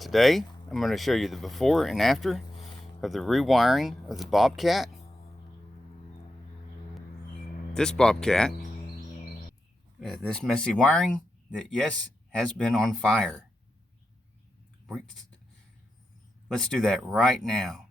Today, I'm going to show you the before and after of the rewiring of the Bobcat. This Bobcat, this messy wiring that, yes, has been on fire. Let's do that right now.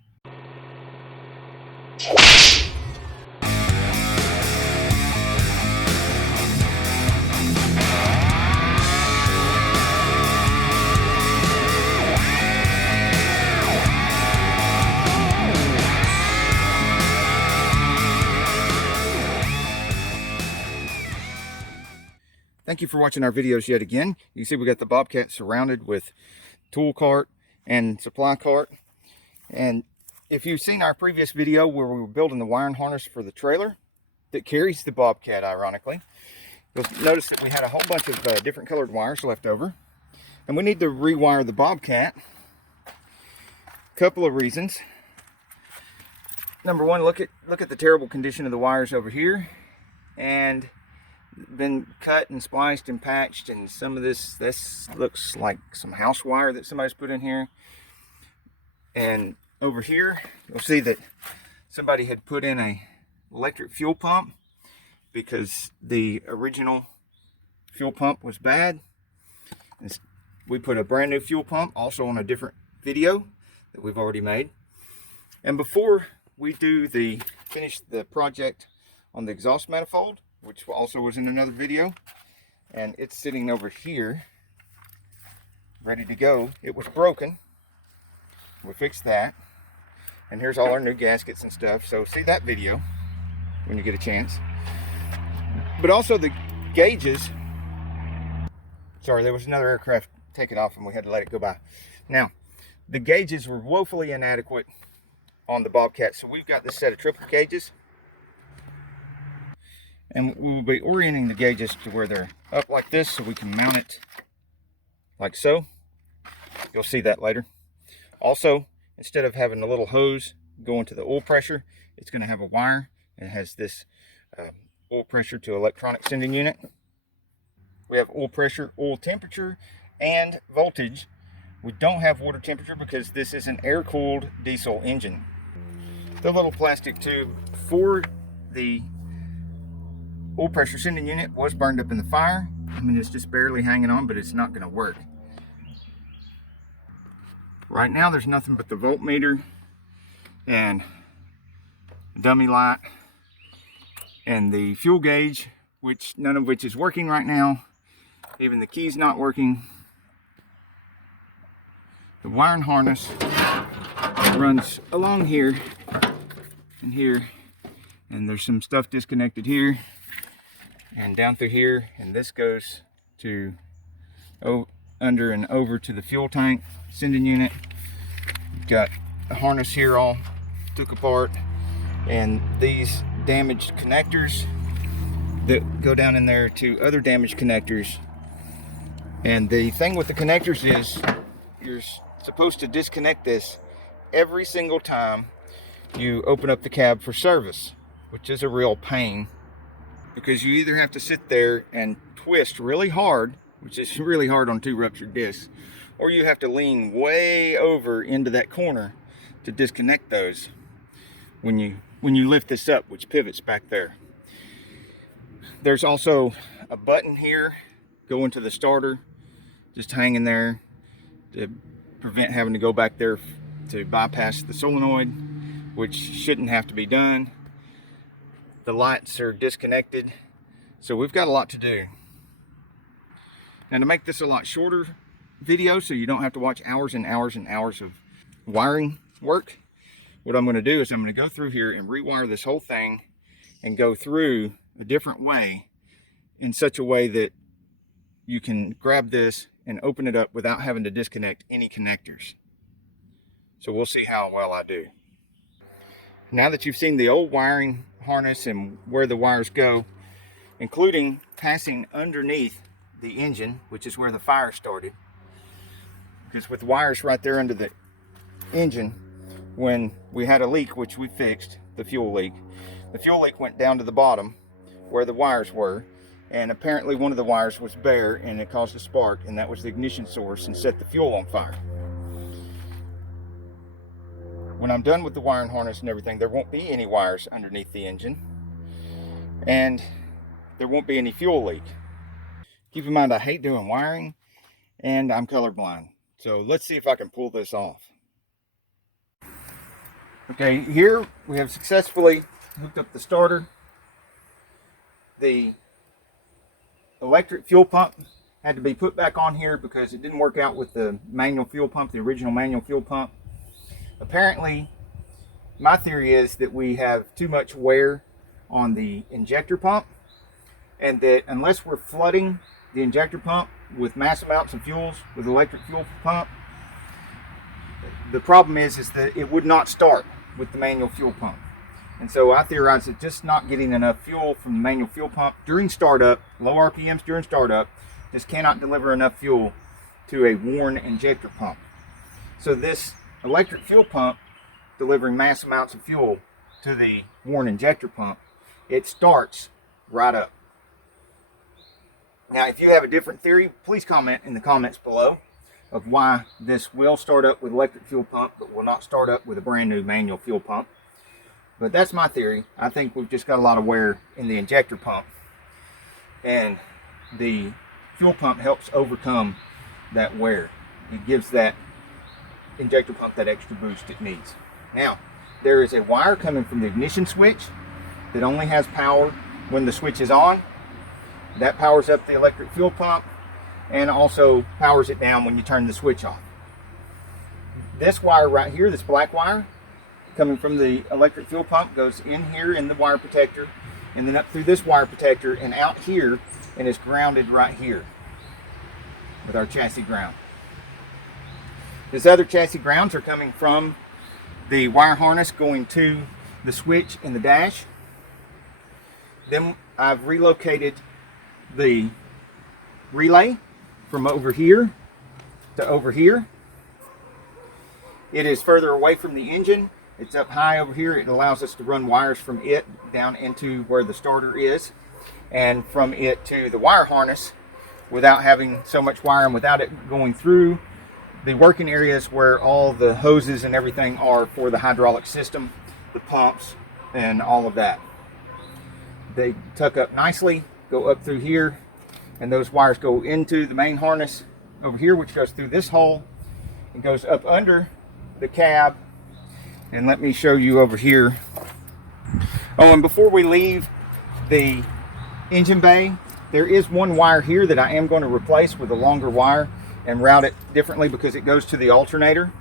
Thank you for watching our videos yet again. You see we got the Bobcat surrounded with tool cart and supply cart. And if you've seen our previous video where we were building the wiring harness for the trailer that carries the Bobcat, ironically, you'll notice that we had a whole bunch of different colored wires left over. And we need to rewire the Bobcat. Couple of reasons. Number one, look at the terrible condition of the wires over here. And been cut and spliced and patched, and some of this looks like some house wire that somebody's put in here. And over here you'll see that somebody had put in a electric fuel pump because the original fuel pump was bad. We put a brand new fuel pump also on a different video that we've already made. And before we finish the project on the exhaust manifold, which also was in another video, and it's sitting over here ready to go. It was broken. We fixed that, and here's all our new gaskets and stuff, so see that video when you get a chance. But also the gauges, sorry, there was another aircraft taking off and we had to let it go by. Now the gauges were woefully inadequate on the Bobcat, so we've got this set of triple gauges. And we will be orienting the gauges to where they're up like this so we can mount it like so. You'll see that later. Also, instead of having a little hose going to the oil pressure, it's going to have a wire, and it has this oil pressure to electronic sending unit. We have oil pressure, oil temperature, and voltage. We don't have water temperature because this is an air-cooled diesel engine. The little plastic tube for the oil pressure sending unit was burned up in the fire. I mean, it's just barely hanging on, but it's not going to work. Right now there's nothing but the voltmeter and dummy light and the fuel gauge, which none of which is working right now. Even the key's not working. The wiring harness runs along here and here, and there's some stuff disconnected here and down through here, and this goes to under and over to the fuel tank sending unit. You've got the harness here all took apart, and these damaged connectors that go down in there to other damaged connectors. And the thing with the connectors is you're supposed to disconnect this every single time you open up the cab for service, which is a real pain, because you either have to sit there and twist really hard, which is really hard on two ruptured discs, or you have to lean way over into that corner to disconnect those when you lift this up, which pivots back there. There's also a button here going to the starter, just hanging there to prevent having to go back there to bypass the solenoid, which shouldn't have to be done. The lights are disconnected, so we've got a lot to do. Now, to make this a lot shorter video so you don't have to watch hours and hours and hours of wiring work, what I'm going to do is I'm going to go through here and rewire this whole thing and go through a different way, in such a way that you can grab this and open it up without having to disconnect any connectors. So we'll see how well I do. Now that you've seen the old wiring harness and where the wires go, including passing underneath the engine, which is where the fire started, because with wires right there under the engine, when we had a leak, which we fixed, the fuel leak went down to the bottom where the wires were, and apparently one of the wires was bare and it caused a spark, and that was the ignition source and set the fuel on fire. when I'm done with the wiring harness and everything, there won't be any wires underneath the engine, and there won't be any fuel leak. Keep in mind, I hate doing wiring, and I'm colorblind. So let's see if I can pull this off. Okay, here we have successfully hooked up the starter. The electric fuel pump had to be put back on here because it didn't work out with the manual fuel pump, the original manual fuel pump. Apparently, my theory is that we have too much wear on the injector pump, and that unless we're flooding the injector pump with mass amounts of fuels with electric fuel pump, the problem is that it would not start with the manual fuel pump. And so I theorize that just not getting enough fuel from the manual fuel pump during startup, low RPMs during startup, just cannot deliver enough fuel to a worn injector pump. So this electric fuel pump delivering mass amounts of fuel to the worn injector pump, it starts right up. Now, if you have a different theory, please comment in the comments below of why this will start up with electric fuel pump but will not start up with a brand new manual fuel pump. But that's my theory. I think we've just got a lot of wear in the injector pump, and the fuel pump helps overcome that wear. It gives that injector pump that extra boost it needs. Now, there is a wire coming from the ignition switch that only has power when the switch is on. That powers up the electric fuel pump and also powers it down when you turn the switch off. This wire right here, this black wire coming from the electric fuel pump, goes in here in the wire protector, and then up through this wire protector and out here, and is grounded right here with our chassis ground. This other chassis grounds are coming from the wire harness going to the switch in the dash. Then I've relocated the relay from over here to over here. It is further away from the engine. It's up high over here. It allows us to run wires from it down into where the starter is, and from it to the wire harness without having so much wire and without it going through the working areas where all the hoses and everything are for the hydraulic system, the pumps, and all of that. They tuck up nicely, go up through here, and those wires go into the main harness over here, which goes through this hole and goes up under the cab. And let me show you over here. Oh, and before we leave the engine bay, there is one wire here that I am going to replace with a longer wire and route it differently because it goes to the alternator.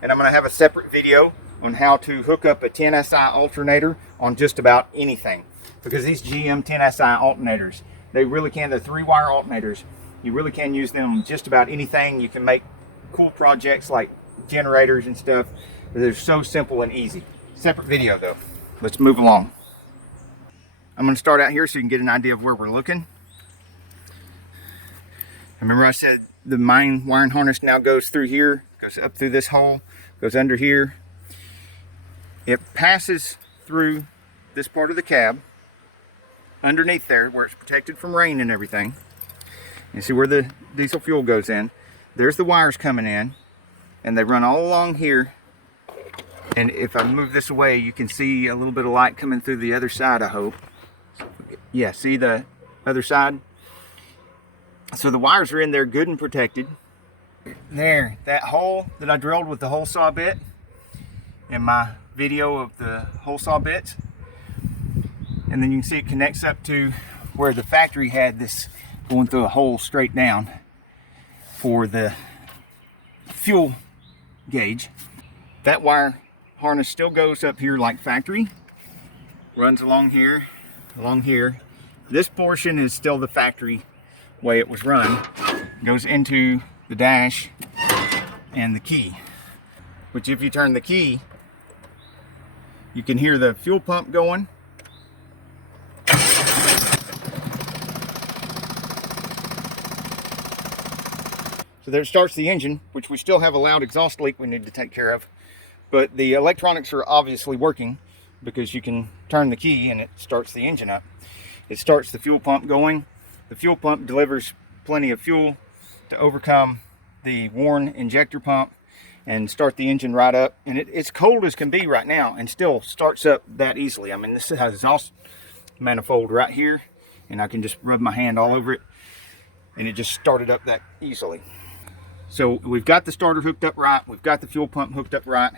And I'm going to have a separate video on how to hook up a 10SI alternator on just about anything. Because these GM 10SI alternators, they really can, they're 3-wire alternators. You really can use them on just about anything. You can make cool projects like generators and stuff. They're so simple and easy. Separate video though. Let's move along. I'm going to start out here so you can get an idea of where we're looking. Remember I said the main wiring harness now goes through here, goes up through this hole, goes under here. It passes through this part of the cab, underneath there where it's protected from rain and everything. You see where the diesel fuel goes in. There's the wires coming in, and they run all along here. And if I move this away, you can see a little bit of light coming through the other side, I hope. Yeah, see the other side? So the wires are in there good and protected. There, that hole that I drilled with the hole saw bit in my video of the hole saw bits. And then you can see it connects up to where the factory had this going through a hole straight down for the fuel gauge. That wire harness still goes up here like factory, runs along here, along here. This portion is still the factory way it was run. Goes into the dash and the key, which if you turn the key, you can hear the fuel pump going. So there it starts the engine, which we still have a loud exhaust leak we need to take care of. But the electronics are obviously working because you can turn the key and it starts the engine up. It starts the fuel pump going. The fuel pump delivers plenty of fuel to overcome the worn injector pump and start the engine right up. And it's cold as can be right now and still starts up that easily. I mean, this has exhaust manifold right here, and I can just rub my hand all over it, and it just started up that easily. So we've got the starter hooked up right. We've got the fuel pump hooked up right.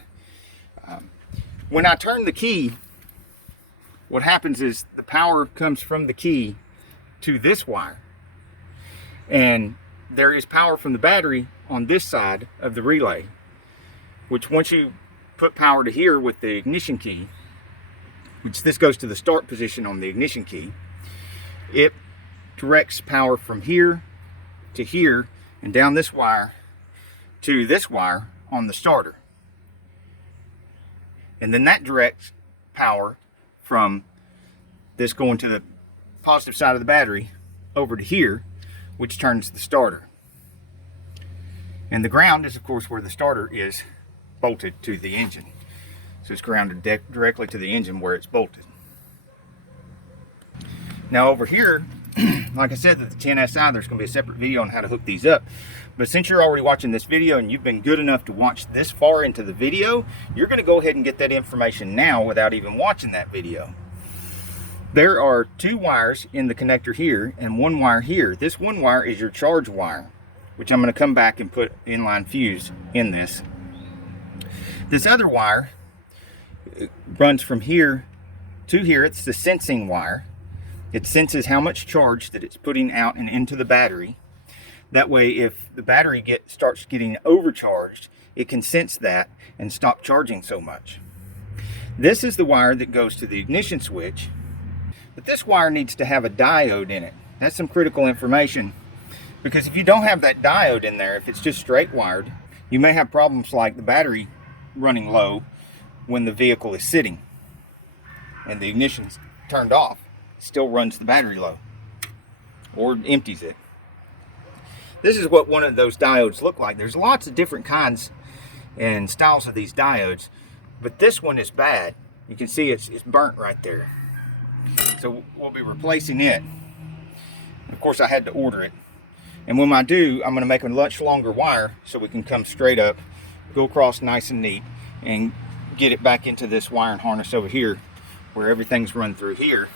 When I turn the key, what happens is the power comes from the key to this wire. And there is power from the battery on this side of the relay, which once you put power to here with the ignition key, which this goes to the start position on the ignition key, it directs power from here to here and down this wire to this wire on the starter. And then that directs power from this going to the positive side of the battery over to here, which turns the starter. And the ground is, of course, where the starter is bolted to the engine. So it's grounded directly to the engine where it's bolted. Now over here, like I said, that the 10SI, there's going to be a separate video on how to hook these up. But since you're already watching this video and you've been good enough to watch this far into the video, you're going to go ahead and get that information now without even watching that video. There are 2 wires in the connector here and 1 wire here. This 1 wire is your charge wire, which I'm going to come back and put inline fuse in this. This other wire runs from here to here. It's the sensing wire. It senses how much charge that it's putting out and into the battery. That way, if the battery starts getting overcharged, it can sense that and stop charging so much. This is the wire that goes to the ignition switch. But this wire needs to have a diode in it. That's some critical information, because if you don't have that diode in there, if it's just straight wired, you may have problems like the battery running low when the vehicle is sitting and the ignition's turned off. It still runs the battery low or empties it. This is what one of those diodes look like. There's lots of different kinds and styles of these diodes, but this one is bad. You can see it's burnt right there. So we'll be replacing it. Of course, I had to order it. And when I do, I'm going to make a much longer wire so we can come straight up, go across nice and neat, and get it back into this wiring harness over here where everything's run through here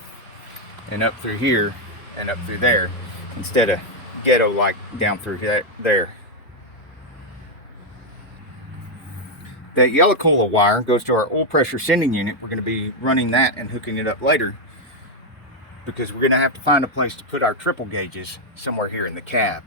and up through here and up through there, instead of ghetto like down through there. That yellow cola wire goes to our oil pressure sending unit. We're going to be running that and hooking it up later, because we're going to have to find a place to put our triple gauges somewhere here in the cab.